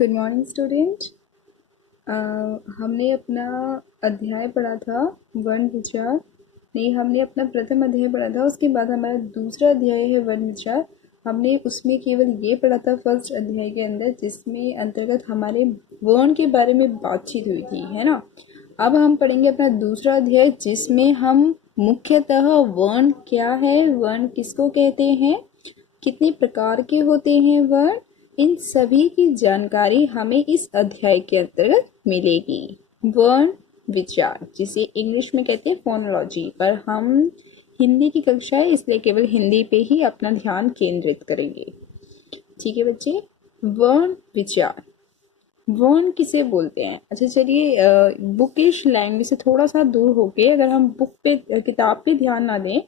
Good morning student. हमने अपना अध्याय पढ़ा था वर्ण विचार। नहीं, हमने अपना प्रथम अध्याय पढ़ा था, उसके बाद हमारा दूसरा अध्याय है वर्ण विचार। हमने उसमें केवल ये पढ़ा था फर्स्ट अध्याय के अंदर, जिसमें अंतर्गत हमारे वर्ण के बारे में बातचीत हुई थी, है ना। अब हम पढ़ेंगे अपना दूसरा अध्याय, जिसमें हम मुख्यतः वर्ण क्या है, वर्ण किसको कहते हैं, कितने प्रकार के होते हैं वर्ण, इन सभी की जानकारी हमें इस अध्याय के अंतर्गत मिलेगी। वर्ण विचार, जिसे इंग्लिश में कहते हैं फोनोलॉजी, पर हम हिंदी की कक्षा है इसलिए केवल हिंदी पे ही अपना ध्यान केंद्रित करेंगे। ठीक है बच्चे। वर्ण विचार, वर्ण किसे बोलते हैं। अच्छा चलिए, बुकिश लैंग्वेज से थोड़ा सा दूर होके अगर हम बुक पे, किताब पे ध्यान ना दें,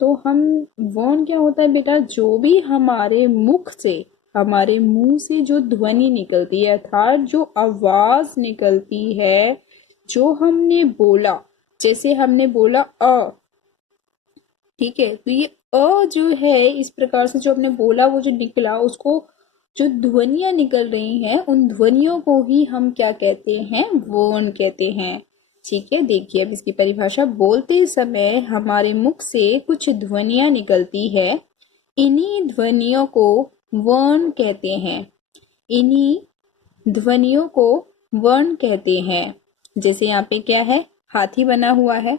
तो हम वर्ण क्या होता है बेटा, जो भी हमारे मुख से, हमारे मुंह से जो ध्वनि निकलती है, अर्थात जो आवाज निकलती है, जो हमने बोला, जैसे हमने बोला अ, ठीक है, तो ये अ जो है, इस प्रकार से जो हमने बोला, वो जो निकला, उसको जो ध्वनियां निकल रही हैं, उन ध्वनियों को ही हम क्या कहते हैं, वर्ण कहते हैं। ठीक है, देखिए अब इसकी परिभाषा। बोलते समय हमारे मुख से कुछ ध्वनियां निकलती है, इन्हीं ध्वनियों को वर्ण कहते हैं। इन्हीं ध्वनियों को वर्ण कहते हैं। जैसे यहाँ पे क्या है, हाथी बना हुआ है।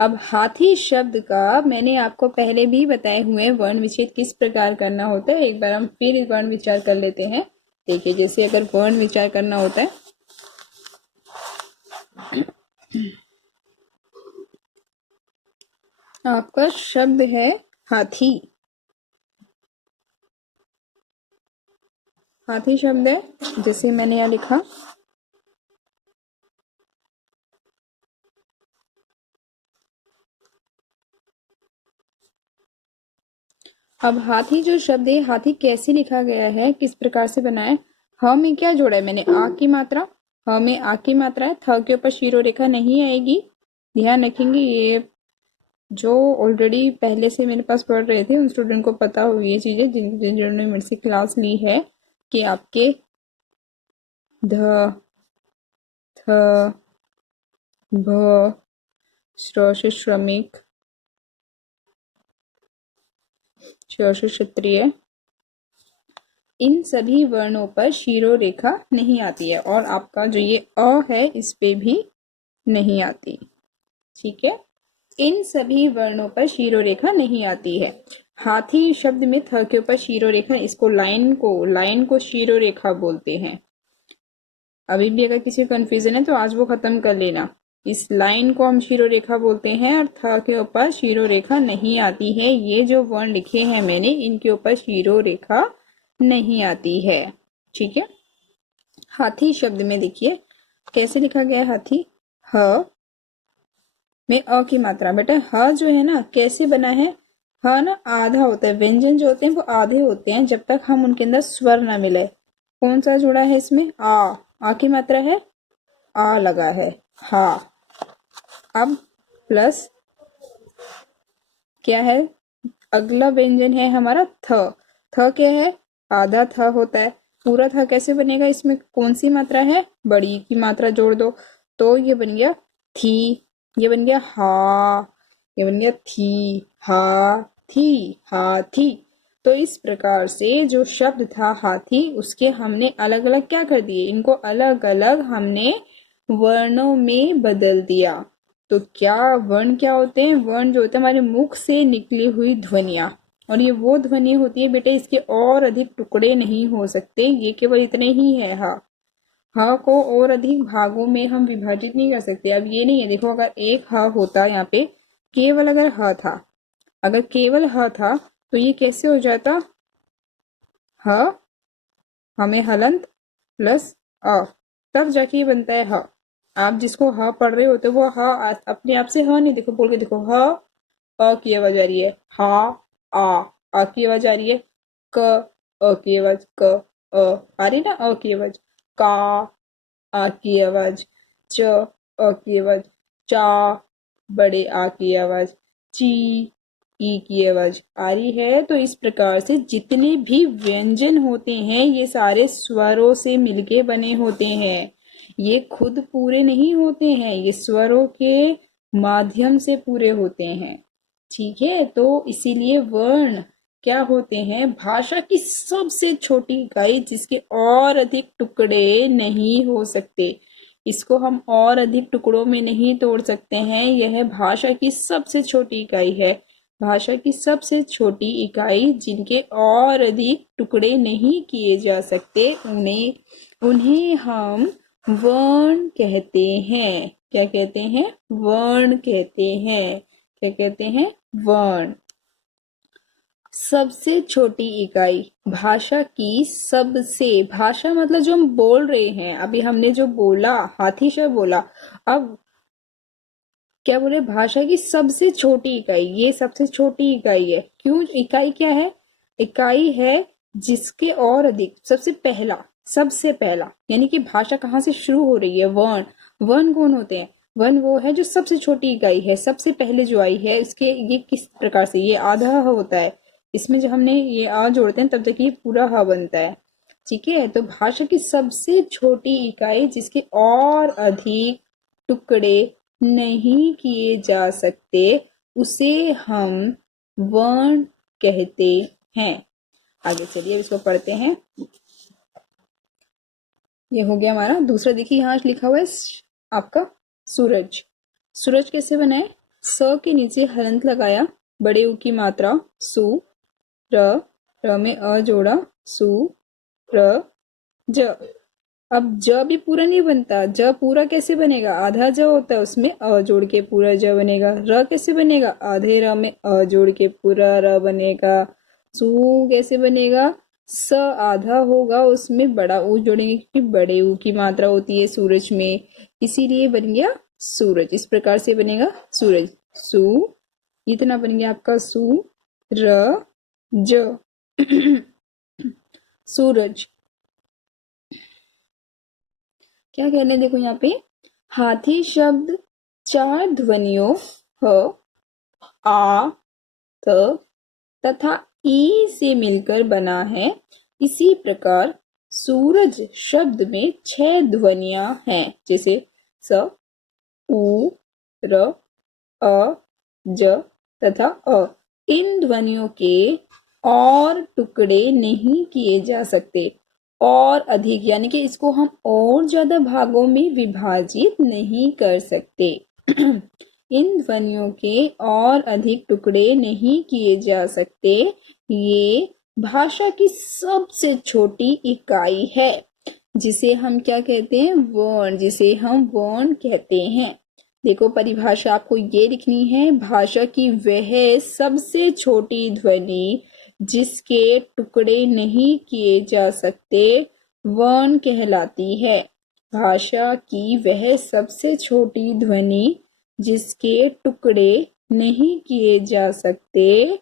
अब हाथी शब्द का मैंने आपको पहले भी बताए हुए वर्ण विच्छेद किस प्रकार करना होता है, एक बार हम फिर इस वर्ण विचार कर लेते हैं। देखिए, जैसे अगर वर्ण विचार करना होता है, आपका शब्द है हाथी, हाथी शब्द है, जैसे मैंने यहाँ लिखा। अब हाथी जो शब्द है, हाथी कैसे लिखा गया है, किस प्रकार से बना है। ह में क्या जोड़ा है मैंने, आ की मात्रा। ह में आ की मात्रा है, थ के ऊपर शीरो रेखा नहीं आएगी। ध्यान रखेंगे, ये जो ऑलरेडी पहले से मेरे पास पढ़ रहे थे उन स्टूडेंट को पता होगी ये चीजें, जिन्होंने मेरे से क्लास ली है, कि आपके ध, थ, भ, श्र से श्रमिक, श से क्षत्रिय, इन सभी वर्णों पर शीरो रेखा नहीं आती है, और आपका जो ये अ है इस पे भी नहीं आती। ठीक है, इन सभी वर्णों पर शीरो रेखा नहीं आती है। हाथी शब्द में थ के ऊपर शीरो रेखा, इसको लाइन को शीरो रेखा बोलते हैं। अभी भी अगर किसी को कंफ्यूजन है तो आज वो खत्म कर लेना। इस लाइन को हम शीरो रेखा बोलते हैं, और थ के ऊपर शीरो रेखा नहीं आती है। ये जो वर्ण लिखे हैं मैंने, इनके ऊपर शीरो रेखा नहीं आती है। ठीक है, हाथी शब्द में देखिए कैसे लिखा गया है हाथी। ह में अ की मात्रा। बेटा ह जो है ना, कैसे बना है, ह ना आधा होता है, व्यंजन जो होते हैं वो आधे होते हैं जब तक हम उनके अंदर स्वर ना मिले। कौन सा जुड़ा है इसमें, आ की मात्रा है, आ लगा है, हा। अब प्लस क्या है, अगला व्यंजन है हमारा थ। थ क्या है, आधा थ होता है। पूरा थ कैसे बनेगा, इसमें कौन सी मात्रा है, बड़ी की मात्रा जोड़ दो, तो ये बन गया थी, ये बन गया हा, ये बन गया थी, हा थी, हाथी। तो इस प्रकार से जो शब्द था हाथी, उसके हमने अलग अलग क्या कर दिए, इनको अलग अलग हमने वर्णों में बदल दिया। तो क्या वर्ण क्या होते हैं, वर्ण जो होते हैं हमारे मुख से निकली हुई ध्वनिया, और ये वो ध्वनि होती है बेटे, इसके और अधिक टुकड़े नहीं हो सकते, ये केवल इतने ही है। हा, ह को और अधिक भागों में हम विभाजित नहीं कर सकते। अब ये नहीं है, देखो अगर एक ह होता यहाँ पे, केवल अगर ह था, अगर केवल ह था तो ये कैसे हो जाता, ह हमें हलंत प्लस अ, तब जाके ये बनता है ह। आप जिसको ह पढ़ रहे होते वो ह अपने आप से ह नहीं, देखो बोल के देखो, ह अ की आवाज आ रही है, हा आ की आवाज आ रही है, क अ की आवाज, क आ रही ना अ की आवाज, का आ की आवाज, च अ की आवाज, चा बड़े आ की आवाज, ची ई की आवाज आ रही है। तो इस प्रकार से जितने भी व्यंजन होते हैं ये सारे स्वरों से मिलके बने होते हैं। ये खुद पूरे नहीं होते हैं, ये स्वरों के माध्यम से पूरे होते हैं। ठीक है, तो इसीलिए वर्ण क्या होते हैं, भाषा की सबसे छोटी इकाई जिसके और अधिक टुकड़े नहीं हो सकते। इसको हम और अधिक टुकड़ों में नहीं तोड़ सकते हैं। यह भाषा की सबसे छोटी इकाई है। भाषा की सबसे छोटी इकाई जिनके और अधिक टुकड़े नहीं किए जा सकते, उन्हें उन्हें हम वर्ण कहते हैं। क्या कहते हैं? वर्ण कहते हैं। क्या कहते हैं? वर्ण। सबसे छोटी इकाई भाषा की सबसे, भाषा मतलब जो हम बोल रहे हैं, अभी हमने जो बोला हाथी शब्द बोला, अब क्या बोले, भाषा की सबसे छोटी इकाई, ये सबसे छोटी इकाई है। क्यों? इकाई क्या है? इकाई है जिसके और अधिक, सबसे पहला यानी कि भाषा कहाँ से शुरू हो रही है? वर्ण। वर्ण कौन होते हैं? वर्ण वो है जो सबसे छोटी इकाई है, सबसे पहले जो आई है। इसके ये किस प्रकार से, ये आधा ह होता है, इसमें जब हमने ये आ जोड़ते हैं तब तक ये पूरा ह बनता है। ठीक है, तो भाषा की सबसे छोटी इकाई जिसके और अधिक टुकड़े नहीं किए जा सकते, उसे हम वर्ण कहते हैं। आगे चलिए अब इसको पढ़ते हैं। ये हो गया हमारा दूसरा। देखिए यहाँ लिखा हुआ है आपका सूरज। सूरज कैसे बना है? स के नीचे हलंत लगाया, बड़े ऊ की मात्रा सु, र में अ जोड़ा, सु र ज। अब ज भी पूरा नहीं बनता। ज पूरा कैसे बनेगा? आधा ज होता है, उसमें अ जोड़ के पूरा ज बनेगा। र कैसे बनेगा? आधे र में अ जोड़ के पूरा र बनेगा। सू कैसे बनेगा? स आधा होगा, उसमें बड़ा ऊ जोड़ेंगे क्योंकि बड़े ऊ की मात्रा होती है सूरज में, इसीलिए बन गया सूरज। इस प्रकार से बनेगा सूरज। सू, इतना बन गया आपका सू र ज सूरज। क्या कह रहे हैं देखो यहाँ पे, हाथी शब्द 4 ध्वनियों ह, आ, त तथा ई से मिलकर बना है। इसी प्रकार सूरज शब्द में 6 ध्वनियां हैं, जैसे स, उ, र, अ, ज तथा अ। इन ध्वनियों के और टुकड़े नहीं किए जा सकते। और अधिक यानी कि इसको हम और ज्यादा भागों में विभाजित नहीं कर सकते। इन ध्वनियों के और अधिक टुकड़े नहीं किए जा सकते। ये भाषा की सबसे छोटी इकाई है जिसे हम क्या कहते हैं? वर्ण। जिसे हम वर्ण कहते हैं। देखो परिभाषा आपको ये लिखनी है, भाषा की वह सबसे छोटी ध्वनि जिसके टुकड़े नहीं किए जा सकते, वर्ण कहलाती है। भाषा की वह सबसे छोटी ध्वनि जिसके टुकड़े नहीं किए जा सकते,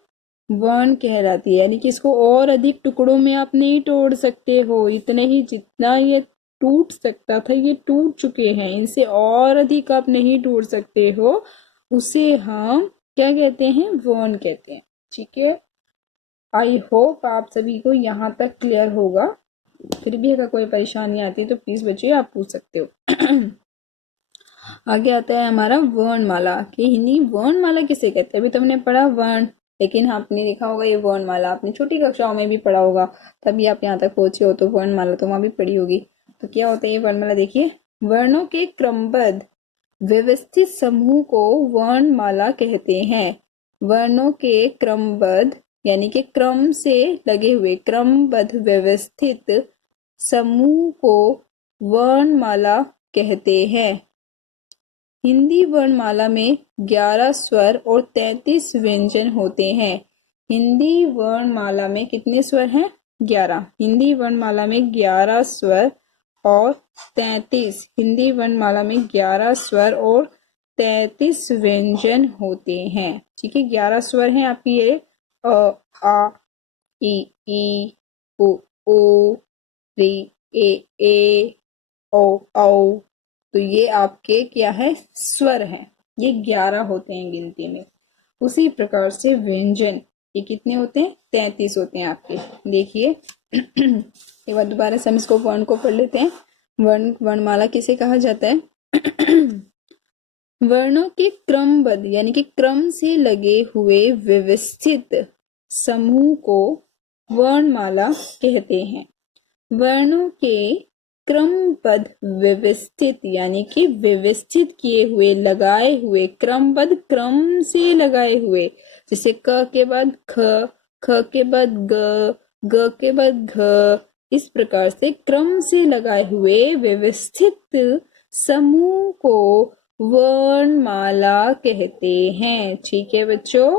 वर्ण कहलाती है। यानी कि इसको और अधिक टुकड़ों में आप नहीं तोड़ सकते हो। इतने ही जितना ये टूट सकता था ये टूट चुके हैं, इनसे और अधिक आप नहीं टूट सकते हो। उसे हम क्या कहते हैं? वर्ण कहते हैं। ठीक है, आई होप आप सभी को यहाँ तक क्लियर होगा। फिर भी अगर कोई परेशानी आती है तो प्लीज बच्चे आप पूछ सकते हो। आगे आता है हमारा वर्णमाला। कि हिंदी वर्णमाला किसे कहते हैं? अभी तुमने पढ़ा वर्ण, लेकिन आपने देखा होगा ये वर्णमाला आपने छोटी कक्षाओं में भी पढ़ा होगा, तभी आप यहाँ तक पहुंचे हो। तो वर्णमाला तो वहां भी पढ़ी होगी। तो क्या होता है ये वर्णमाला? देखिए, वर्णों के क्रमबद्ध व्यवस्थित समूह को वर्णमाला कहते हैं। वर्णों के क्रमबद्ध यानी कि क्रम से लगे हुए, क्रमबद्ध व्यवस्थित समूह को वर्णमाला कहते हैं। हिंदी वर्णमाला में 11 स्वर और 33 व्यंजन होते हैं। हिंदी वर्णमाला में कितने स्वर हैं? 11। हिंदी वर्णमाला में 11 स्वर और 33, हिंदी वर्णमाला में 11 स्वर और 33 व्यंजन होते हैं। ठीक है, 11 स्वर हैं आपकी ये अ, आ, ई, ओ, री, ए, औ। तो ये आपके क्या है? स्वर हैं। ये 11 होते हैं गिनती में। उसी प्रकार से व्यंजन, ये कितने होते हैं? 33 होते हैं आपके। देखिए एक बार दोबारा से हम इसको वर्ण को पढ़ लेते हैं। वर्णमाला किसे कहा जाता है? वर्णों के क्रमबद्ध यानी कि क्रम से लगे हुए व्यवस्थित समूह को वर्णमाला कहते हैं। वर्णों के क्रमबद्ध व्यवस्थित यानी कि व्यवस्थित किए हुए, लगाए हुए, क्रमबद्ध क्रम से लगाए हुए, जैसे क के बाद ख, ख के बाद ग, ग के बाद घ, इस प्रकार से क्रम से लगाए हुए व्यवस्थित समूह को वर्णमाला कहते हैं। ठीक है बच्चों,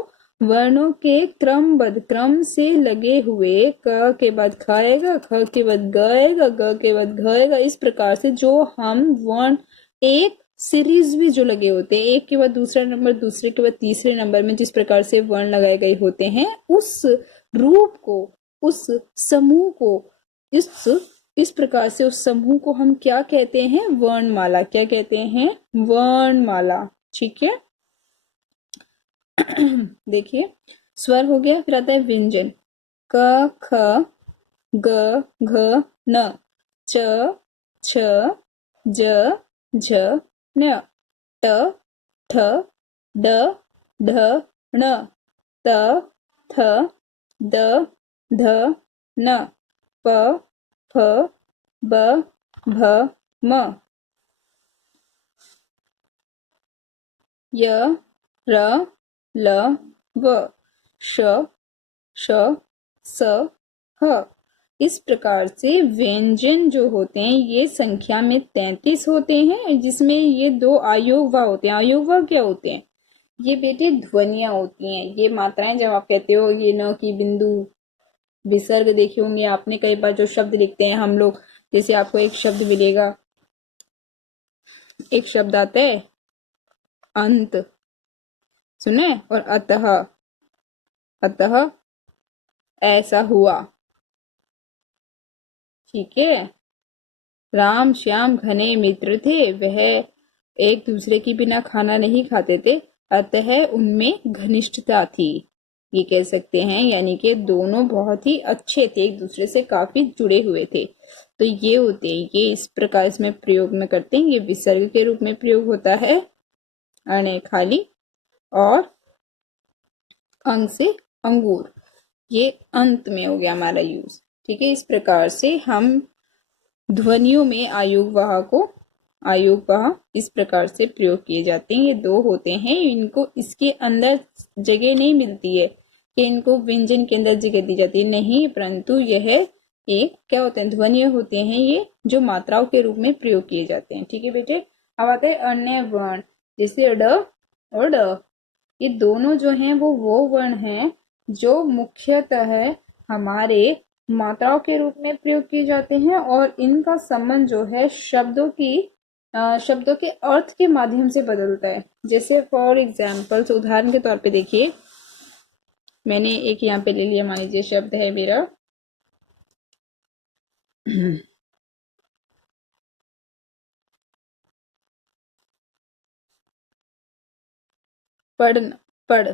वर्णों के क्रमबद्ध क्रम से लगे हुए, क के बाद ख आएगा, ख के बाद ग आएगा, ग के बाद घ आएगा, इस प्रकार से जो हम वर्ण एक सीरीज में जो लगे होते हैं, एक के बाद दूसरा नंबर, दूसरे के बाद तीसरे नंबर में जिस प्रकार से वर्ण लगाए गए होते हैं, उस रूप को, उस समूह को, इस प्रकार से उस समूह को हम क्या कहते हैं? वर्णमाला। क्या कहते हैं? वर्णमाला। ठीक है। देखिए स्वर हो गया, फिर आता है व्यंजन। क ख ग घ न, च छ ज झ ञ, ट ठ ड ढ ण, त थ द ध न, प फ ब भ म, य र ल व, श श स ह। इस प्रकार से व्यंजन जो होते हैं ये संख्या में 33 होते हैं, जिसमें ये 2 अयोगवा होते हैं। अयोगवा क्या होते हैं? ये बेटे ध्वनियां होती हैं, ये मात्राएं। जब आप कहते हो ये न की बिंदु विसर्ग देखे होंगे आपने कई बार, जो शब्द लिखते हैं हम लोग, जैसे आपको एक शब्द मिलेगा, एक शब्द आता है अंत, सुने, और अतः, अतः ऐसा हुआ। ठीक है। राम श्याम घने मित्र थे, वह एक दूसरे के बिना खाना नहीं खाते थे, अतः उनमें घनिष्ठता थी, ये कह सकते हैं। यानी कि दोनों बहुत ही अच्छे थे, एक दूसरे से काफी जुड़े हुए थे। तो ये होते हैं, ये इस प्रकार इसमें प्रयोग में करते हैं। ये विसर्ग के रूप में प्रयोग होता है, अणे खाली, और अंग से अंगूर, ये अंत में हो गया हमारा यूज। ठीक है। इस प्रकार से हम ध्वनियों में आयोगवाह को, आयोगवाह इस प्रकार से प्रयोग किए जाते हैं। ये 2 होते हैं, इनको इसके अंदर जगह नहीं मिलती है कि इनको व्यंजन के अंदर जगह दी जाती है, नहीं, परंतु यह एक क्या होते हैं? ध्वनि होते हैं, ये जो मात्राओं के रूप में प्रयोग किए जाते हैं। ठीक है बेटे। अब आते हैं अन्य वर्ण, जैसे ड और ड। ये दोनों जो हैं वो वर्ण हैं जो मुख्यतः हमारे मात्राओं के रूप में प्रयोग किए जाते हैं, और इनका संबंध जो है शब्दों के अर्थ के माध्यम से बदलता है। जैसे फॉर एग्जाम्पल, उदाहरण के तौर पे देखिए, मैंने एक यहाँ पे ले लिया, मान लीजिए शब्द है मेरा पढ़, पढ़।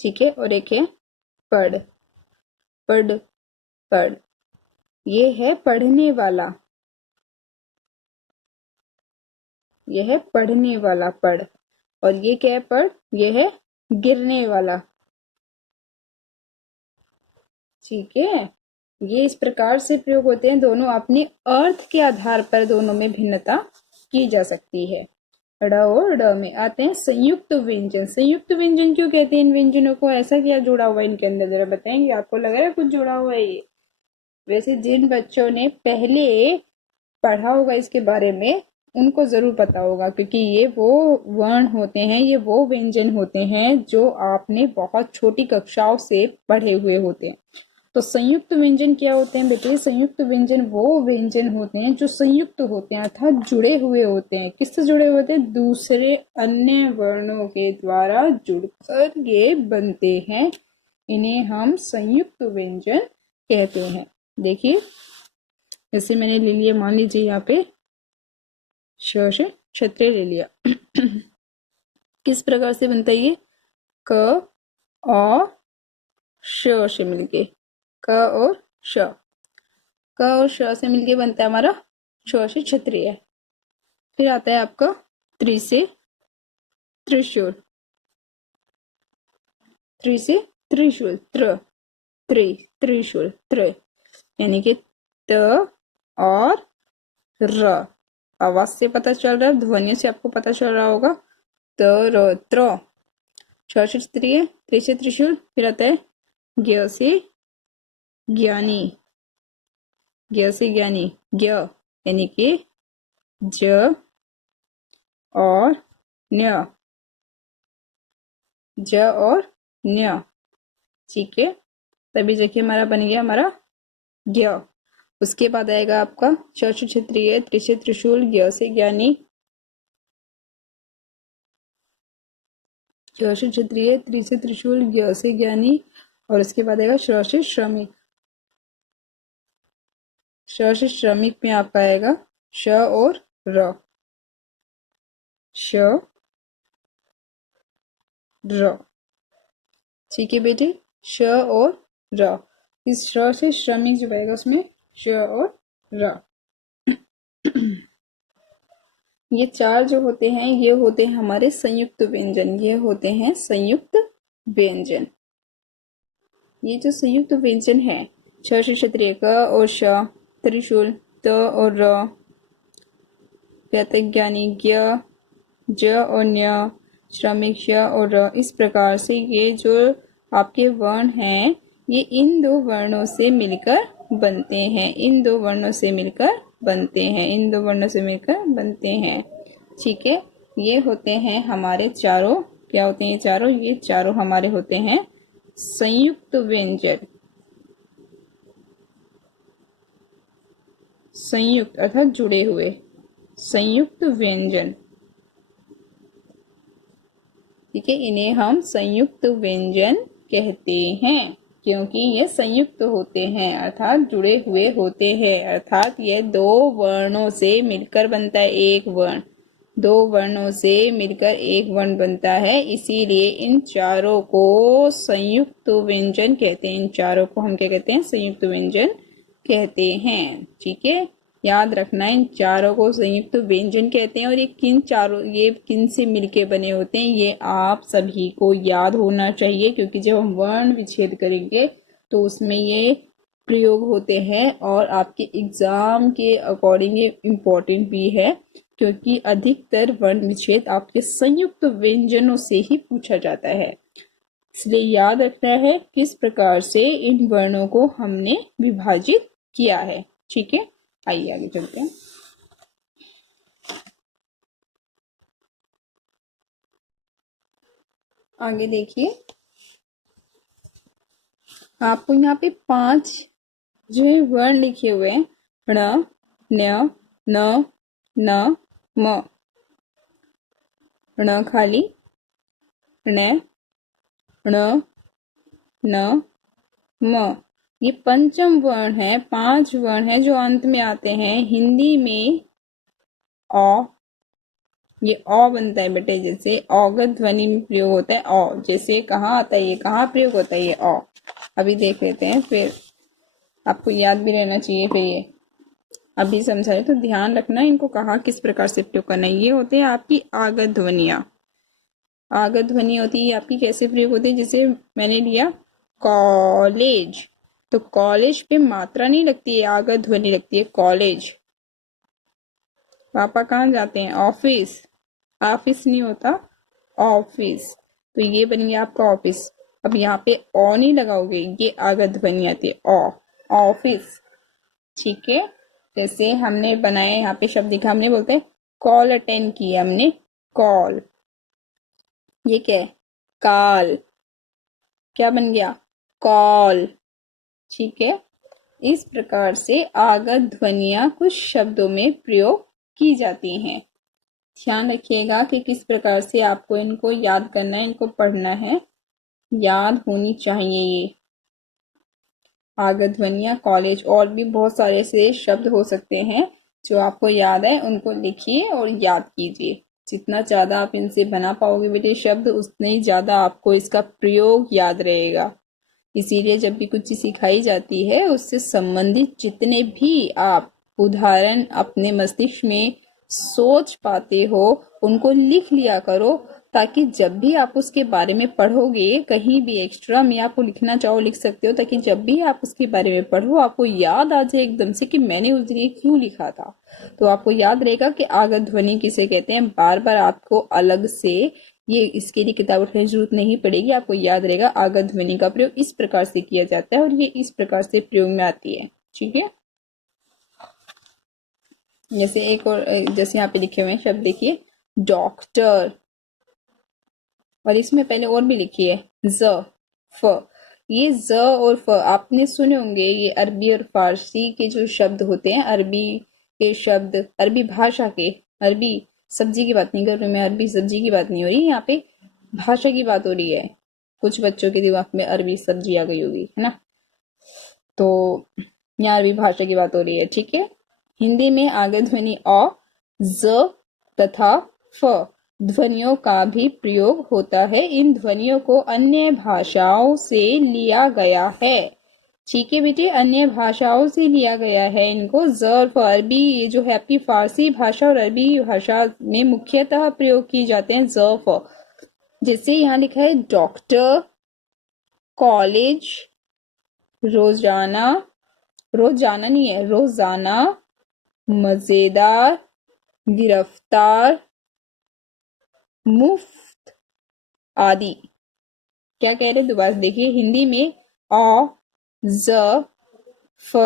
ठीक है। और एक है पढ़, पढ़, पढ़। ये है पढ़ने वाला, ये है पढ़ने वाला, पढ़। और ये क्या है? पढ़। ये है गिरने वाला। ठीक है। ये इस प्रकार से प्रयोग होते हैं, दोनों अपने अर्थ के आधार पर दोनों में भिन्नता की जा सकती है। ड और ड में आते हैं संयुक्त व्यंजन। संयुक्त व्यंजन क्यों कहते हैं इन व्यंजनों को? ऐसा क्या जुड़ा हुआ है इनके अंदर, जरा बताएंगे? आपको लग रहा है कुछ जुड़ा हुआ है ये? वैसे जिन बच्चों ने पहले पढ़ा होगा इसके बारे में, उनको जरूर पता होगा, क्योंकि ये वो वर्ण होते हैं, ये वो व्यंजन होते हैं जो आपने बहुत छोटी कक्षाओं से पढ़े हुए होते हैं। तो संयुक्त व्यंजन क्या होते हैं बेटे? संयुक्त व्यंजन वो व्यंजन होते हैं जो संयुक्त होते हैं, अर्थात जुड़े हुए होते हैं। किससे जुड़े होते हैं? दूसरे अन्य वर्णों के द्वारा जुड़कर ये बनते हैं, इन्हें हम संयुक्त व्यंजन कहते हैं। देखिए, जैसे मैंने ले लिया, मान लीजिए यहाँ पे श से क्षत्रिय ले लिया किस प्रकार से बनता है ये? क और श से मिलके, क और श, क और श से मिलके बनता है हमारा छ से क्षत्रिय। फिर आता है आपका त्रि से त्रिशूल, त्रि से त्रिशूल, त्रिशूल, यानी कि त और र। आवाज से पता चल रहा है, ध्वनियों से आपको पता चल रहा होगा। त र त्र, छ से क्षत्रिय, त्रि से त्रिशूल। फिर आता है ज्ञ से ज्ञानी, ज्ञ से ज्ञानी, ज्ञ यानी कि ज और न्य, ज और न्य, ठीक है। तभी देखिए हमारा बन गया हमारा ज्ञ। उसके बाद आएगा आपका छ से क्षत्रिय, त्रि से त्रिशूल, ज्ञ से ज्ञानी, छ से क्षत्रिय, त्रि से त्रिशूल, ज्ञ से ज्ञानी। और उसके बाद आएगा श्र से श्रमिक, श से श्रमिक में आपका आएगा श और र, श र, ठीक है बेटे, श और र। इस श से श्रमिक जो आएगा उसमें श और र। ये चार जो होते हैं ये होते हैं हमारे संयुक्त व्यंजन, ये होते हैं संयुक्त व्यंजन। ये जो संयुक्त व्यंजन है, छ से क्षत्रिय क और श, त्रिशूल त और र, ज्ञानी ज्ञ, ज और न्य, श्रमिक श और र। इस प्रकार से ये जो आपके वर्ण हैं ये इन दो वर्णों से मिलकर बनते हैं, इन दो वर्णों से मिलकर बनते हैं, इन दो वर्णों से मिलकर बनते हैं, ठीक है। ये होते हैं हमारे चारों, क्या होते हैं ये चारों? ये चारों हमारे होते हैं संयुक्त व्यंजन। संयुक्त अर्थात जुड़े हुए, संयुक्त व्यंजन, ठीक है। इन्हें हम संयुक्त व्यंजन कहते हैं क्योंकि ये संयुक्त होते हैं अर्थात जुड़े हुए होते हैं, अर्थात ये दो वर्णों से मिलकर बनता है एक वर्ण, दो वर्णों से मिलकर एक वर्ण बनता है, इसीलिए इन चारों को संयुक्त व्यंजन कहते हैं। इन चारों को हम क्या कहते हैं? संयुक्त व्यंजन कहते हैं, ठीक है। याद रखना इन चारों को संयुक्त व्यंजन कहते हैं। और ये किन चारों, ये किन से मिलके बने होते हैं ये आप सभी को याद होना चाहिए क्योंकि जब हम वर्ण विच्छेद करेंगे तो उसमें ये प्रयोग होते हैं और आपके एग्जाम के अकॉर्डिंग ये इम्पोर्टेंट भी है क्योंकि अधिकतर वर्ण विच्छेद आपके संयुक्त व्यंजनों से ही पूछा जाता है। इसलिए याद रखना है किस प्रकार से इन वर्णों को हमने विभाजित किया है, ठीक है। आइए आगे चलते हैं। आगे देखिए आपको यहाँ पे 5 जो है वर्ण लिखे हुए हैं, ण, न्य, न, न, म। ण खाली, ण, ण, न, म। ये पंचम वर्ण है, 5 वर्ण है जो अंत में आते हैं। हिंदी में अ, ये अ बनता है बेटे, जैसे औगत ध्वनि में प्रयोग होता है अ, जैसे कहाँ आता है ये, कहाँ प्रयोग होता है ये अ। अभी देख लेते हैं, फिर आपको याद भी रहना चाहिए। फिर ये अभी समझाए तो ध्यान रखना इनको कहाँ किस प्रकार से प्रयोग करना है। ये होते हैं आपकी आगत ध्वनिया, आगत ध्वनि होती है आपकी कैसे प्रयोग होती है, जैसे मैंने लिया कॉलेज, तो कॉलेज पे मात्रा नहीं लगती है, आगत ध्वनि लगती है कॉलेज। पापा कहाँ जाते हैं? ऑफिस, ऑफिस नहीं होता ऑफिस, तो ये बन गया आपका ऑफिस। अब यहाँ पे ओ नहीं लगाओगे, ये आगत ध्वनि आती है ओ, ऑफिस, ठीक है। जैसे हमने बनाया यहाँ पे शब्द दिखा, हमने बोलते हैं कॉल अटेंड किया हमने, कॉल, ये क्या है? काल, क्या बन गया? कॉल, ठीक है। इस प्रकार से आगत ध्वनियां कुछ शब्दों में प्रयोग की जाती हैं। ध्यान रखिएगा कि किस प्रकार से आपको इनको याद करना है, इनको पढ़ना है, याद होनी चाहिए ये आगत ध्वनियां। कॉलेज और भी बहुत सारे ऐसे शब्द हो सकते हैं जो आपको याद है, उनको लिखिए और याद कीजिए। जितना ज्यादा आप इनसे बना पाओगे बेटे शब्द, उतने ही ज्यादा आपको इसका प्रयोग याद रहेगा। इसीलिए जब भी कुछ चीज सिखाई जाती है उससे संबंधित जितने भी आप उदाहरण अपने मस्तिष्क में सोच पाते हो उनको लिख लिया करो, ताकि जब भी आप उसके बारे में पढ़ोगे, कहीं भी एक्स्ट्रा में आपको लिखना चाहो लिख सकते हो, ताकि जब भी आप उसके बारे में पढ़ो आपको याद आ जाए एकदम से कि मैंने उस दिन ये क्यों लिखा था। तो आपको याद रहेगा कि आगत ध्वनि किसे कहते हैं। बार बार आपको अलग से ये इसके लिए किताब उठाने की जरूरत नहीं पड़ेगी, आपको याद रहेगा आगत ध्वनि का प्रयोग इस प्रकार से किया जाता है और ये इस प्रकार से प्रयोग में आती है। ठीक है, जैसे एक और, जैसे यहाँ पे लिखे हुए हैं शब्द देखिए, डॉक्टर, और इसमें पहले और भी लिखी है ज, फ। ये ज और फ आपने सुने होंगे, ये अरबी और फारसी के जो शब्द होते हैं, अरबी के शब्द, अरबी भाषा के, अरबी सब्जी की बात नहीं कर रही मैं, अरबी सब्जी की बात नहीं हो रही यहाँ पे, भाषा की बात हो रही है। कुछ बच्चों के दिमाग में अरबी सब्जी आ गई होगी, है ना, तो यहाँ अरबी भाषा की बात हो रही है। ठीक है, हिंदी में आगे ध्वनि अ, ज तथा फ ध्वनियों का भी प्रयोग होता है। इन ध्वनियों को अन्य भाषाओं से लिया गया है। ठीक है बेटे, अन्य भाषाओं से लिया गया है इनको। ज और फ अरबी, ये जो है आपकी फारसी भाषा और अरबी भाषा में मुख्यतः प्रयोग किए जाते हैं ज फ। जैसे यहाँ लिखा है डॉक्टर, कॉलेज, रोजाना, रोजाना नहीं है, रोजाना, मजेदार, गिरफ्तार, मुफ्त आदि। क्या कह रहे दोबारा देखिए, हिंदी में अ, ज, फ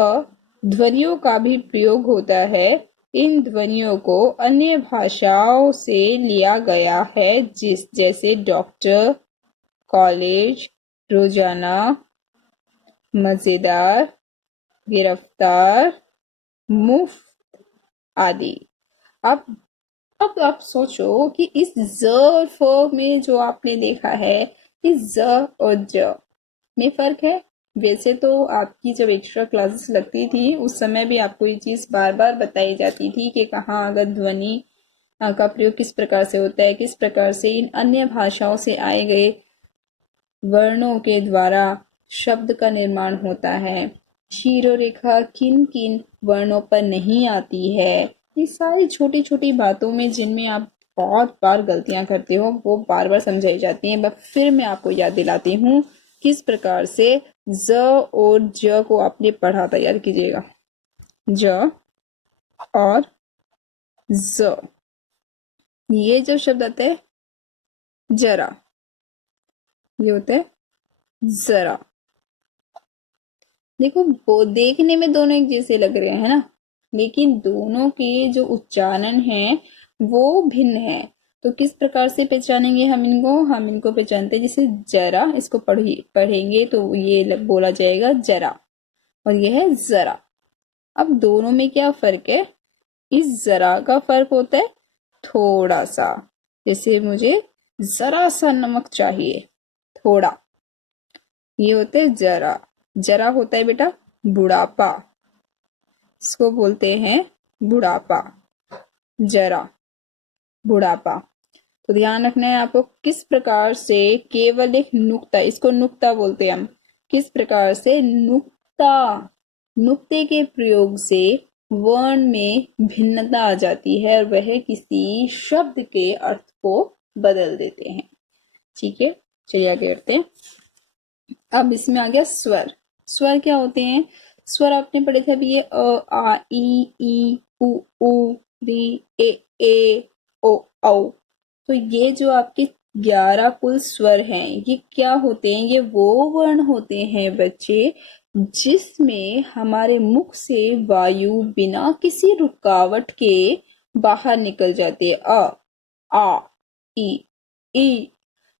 ध्वनियों का भी प्रयोग होता है। इन ध्वनियों को अन्य भाषाओं से लिया गया है, जैसे डॉक्टर, कॉलेज, रोजाना, मजेदार, गिरफ्तार, मुफ्त आदि। अब आप सोचो कि इस ज और फ में जो आपने देखा है, इस ज और ज में फर्क है। वैसे तो आपकी जब एक्स्ट्रा क्लासेस लगती थी उस समय भी आपको ये चीज बार बार बताई जाती थी कि कहाँ अगर ध्वनि का प्रयोग किस प्रकार से होता है, किस प्रकार से इन अन्य भाषाओं से आए गए वर्णों के द्वारा शब्द का निर्माण होता है। शीरो रेखा किन किन वर्णों पर नहीं आती है, ये सारी छोटी छोटी बातों में जिनमें आप बहुत बार गलतियां करते हो वो बार बार समझाई जाती हैं। बस फिर मैं आपको याद दिलाती हूँ किस प्रकार से ज और ज को आपने पढ़ा था, याद कीजिएगा। ज और ज, ये जो शब्द आता है जरा, ये होता है जरा। देखो वो देखने में दोनों एक जैसे लग रहे हैं ना, लेकिन दोनों के जो उच्चारण है वो भिन्न है। तो किस प्रकार से पहचानेंगे हम इनको? हम इनको पहचानते हैं जैसे जरा, इसको पढ़ेंगे तो ये बोला जाएगा जरा, और यह है जरा। अब दोनों में क्या फर्क है? इस जरा का फर्क होता है थोड़ा सा, जैसे मुझे जरा सा नमक चाहिए, थोड़ा, ये होते है जरा। जरा होता है बेटा बुढ़ापा, इसको बोलते हैं बुढ़ापा, जरा, बुढ़ापा। तो ध्यान रखना है आपको किस प्रकार से केवल एक नुक्ता, इसको नुक्ता बोलते हैं हम, किस प्रकार से नुक्ता, नुक्ते के प्रयोग से वर्ण में भिन्नता आ जाती है और वह किसी शब्द के अर्थ को बदल देते हैं। ठीक है, चलिए आगे बढ़ते हैं। अब इसमें आ गया स्वर। स्वर क्या होते हैं? स्वर आपने पढ़े थे अभी, ये अ, आ, ई, उ, री, ए, ओ, औ। तो ये जो आपके 11 कुल स्वर हैं, ये क्या होते हैं? ये वो वर्ण होते हैं बच्चे जिसमें हमारे मुख से वायु बिना किसी रुकावट के बाहर निकल जाती है। आ, ई।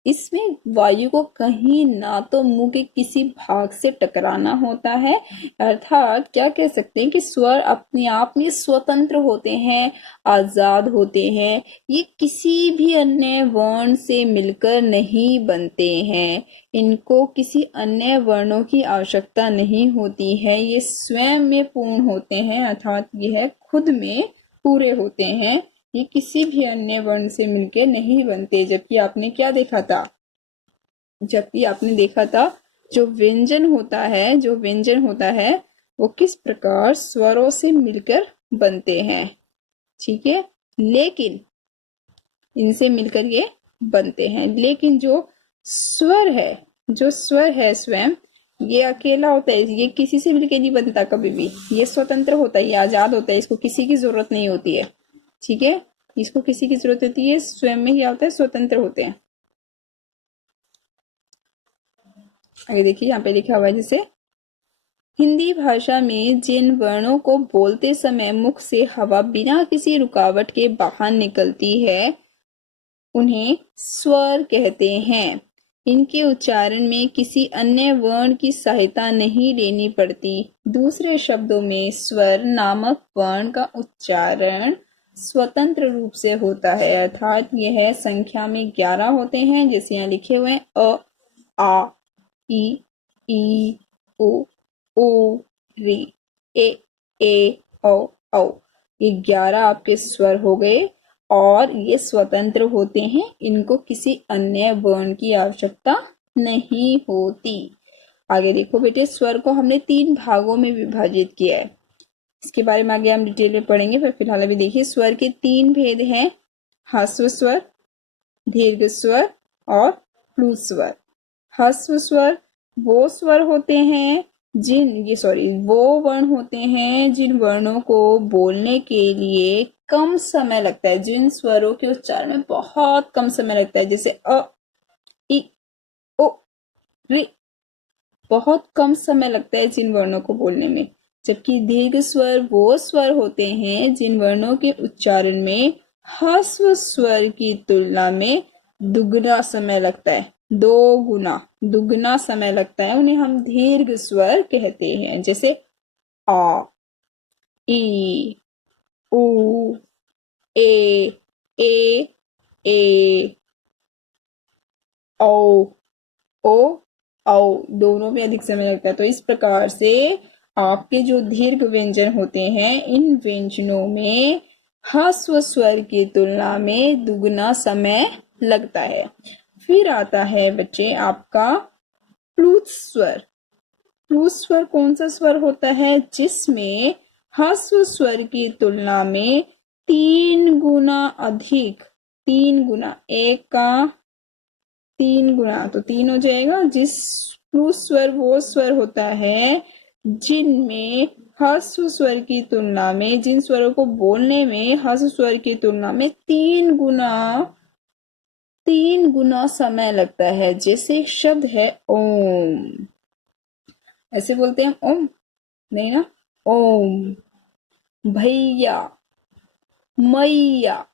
इसमें वायु को कहीं ना तो मुंह के किसी भाग से टकराना होता है, अर्थात क्या कह सकते हैं कि स्वर अपने आप में स्वतंत्र होते हैं, आजाद होते हैं। ये किसी भी अन्य वर्ण से मिलकर नहीं बनते हैं, इनको किसी अन्य वर्णों की आवश्यकता नहीं होती है, ये स्वयं में पूर्ण होते हैं, अर्थात यह खुद में पूरे होते हैं। ये किसी भी अन्य वर्ण से मिलकर नहीं बनते। जबकि आपने क्या देखा था, जबकि आपने देखा था जो व्यंजन होता है वो किस प्रकार स्वरों से मिलकर बनते हैं। ठीक है, लेकिन इनसे मिलकर ये बनते हैं। लेकिन जो स्वर है स्वयं, ये अकेला होता है, ये किसी से मिलकर नहीं बनता कभी भी। ये स्वतंत्र होता है, ये आजाद होता है, इसको किसी की जरूरत नहीं होती है। ठीक है, इसको किसी की जरूरत होती है, स्वयं में क्या होता है, स्वतंत्र होते हैं। आगे देखिए, यहाँ पे लिखा हुआ है जैसे हिंदी भाषा में जिन वर्णों को बोलते समय मुख से हवा बिना किसी रुकावट के बाहर निकलती है उन्हें स्वर कहते हैं। इनके उच्चारण में किसी अन्य वर्ण की सहायता नहीं लेनी पड़ती। दूसरे शब्दों में स्वर नामक वर्ण का उच्चारण स्वतंत्र रूप से होता है, अर्थात यह संख्या में 11 होते हैं, जैसे यहाँ लिखे हुए हैं अ, आ, ई, ओ, री, ए, औ। ये 11 आपके स्वर हो गए और ये स्वतंत्र होते हैं, इनको किसी अन्य वर्ण की आवश्यकता नहीं होती। आगे देखो बेटे, स्वर को हमने 3 भागों में विभाजित किया है। इसके बारे में आगे हम डिटेल में पढ़ेंगे, पर फिलहाल अभी देखिए स्वर के 3 भेद हैं, ह्रस्व स्वर, दीर्घ स्वर और प्लुत स्वर। ह्रस्व स्वर वो स्वर होते हैं वो वर्ण होते हैं जिन वर्णों को बोलने के लिए कम समय लगता है, जिन स्वरों के उच्चारण में बहुत कम समय लगता है, जैसे अ, इ, ओ, रि। बहुत कम समय लगता है जिन वर्णों को बोलने में। जबकि दीर्घ स्वर वो स्वर होते हैं जिन वर्णों के उच्चारण में ह्रस्व स्वर की तुलना में दुगना समय लगता है, दुगना समय लगता है, उन्हें हम दीर्घ स्वर कहते हैं। जैसे आ, ई, उ, ए, ओ, दोनों में अधिक समय लगता है। तो इस प्रकार से आपके जो दीर्घ व्यंजन होते हैं, इन व्यंजनों में ह्रस्व स्वर की तुलना में दुगना समय लगता है। फिर आता है बच्चे आपका प्लुत स्वर। प्लुत स्वर कौन सा स्वर होता है, जिसमें ह्रस्व स्वर की तुलना में 3 गुना अधिक, 3 गुना, एक का 3 गुना तो 3 हो जाएगा। जिस प्लुत स्वर वो स्वर होता है जिनमें ह्रस्व स्वर की तुलना में, जिन स्वरों को बोलने में ह्रस्व स्वर की तुलना में 3 गुना समय लगता है। जैसे शब्द है ओम, ऐसे बोलते हैं ओम नहीं ना, ओम, भैया, मैया।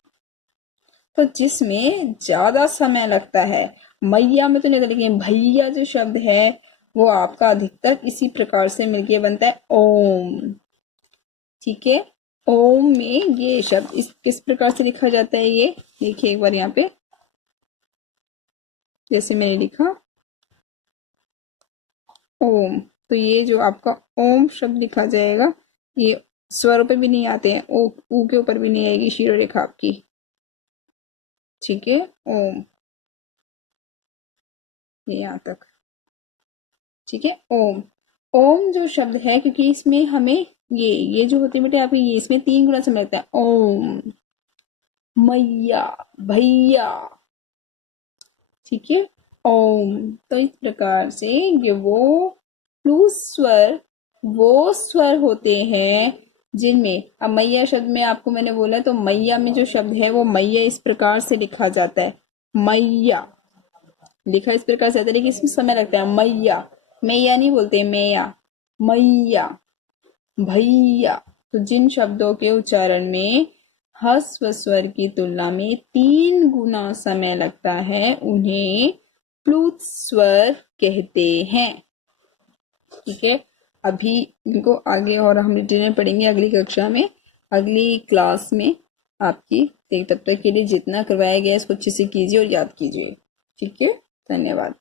तो जिसमें ज्यादा समय लगता है, मैया में तो नहीं, लेकिन भैया जो शब्द है वो आपका अधिकतर इसी प्रकार से मिलके बनता है ओम। ठीक है, ओम में ये शब्द इस किस प्रकार से लिखा जाता है, ये देखिए एक बार यहाँ पे, जैसे मैंने लिखा ओम, तो ये जो आपका ओम शब्द लिखा जाएगा, ये स्वरों पे भी नहीं आते हैं, ओ ऊ के ऊपर भी नहीं आएगी शिरोरेखा आपकी। ठीक है, ओम, ये यहाँ तक। ठीक है, ओम, ओम जो शब्द है, क्योंकि इसमें हमें ये जो होती है बेटे आपकी, ये इसमें 3 गुना समय लगता है, ओम, मैया, भैया। ठीक है, ओम। तो इस प्रकार से ये प्लुत स्वर वो स्वर होते हैं जिनमें, अब मैया शब्द में आपको मैंने बोला, तो मैया में जो शब्द है वो मैया इस प्रकार से लिखा जाता है, मैया लिखा इस प्रकार से आता है, लेकिन इसमें समय लगता है, मैया, मैया नहीं बोलते, मैया, मैया, भैया। तो जिन शब्दों के उच्चारण में ह्रस्व स्वर की तुलना में 3 गुना समय लगता है उन्हें प्लुत स्वर कहते हैं। ठीक है, अभी इनको आगे और हम डिटेल में पढ़ेंगे अगली कक्षा में, अगली क्लास में आपकी। तब तक के लिए जितना करवाया गया इसको अच्छे से कीजिए और याद कीजिए। ठीक है, धन्यवाद।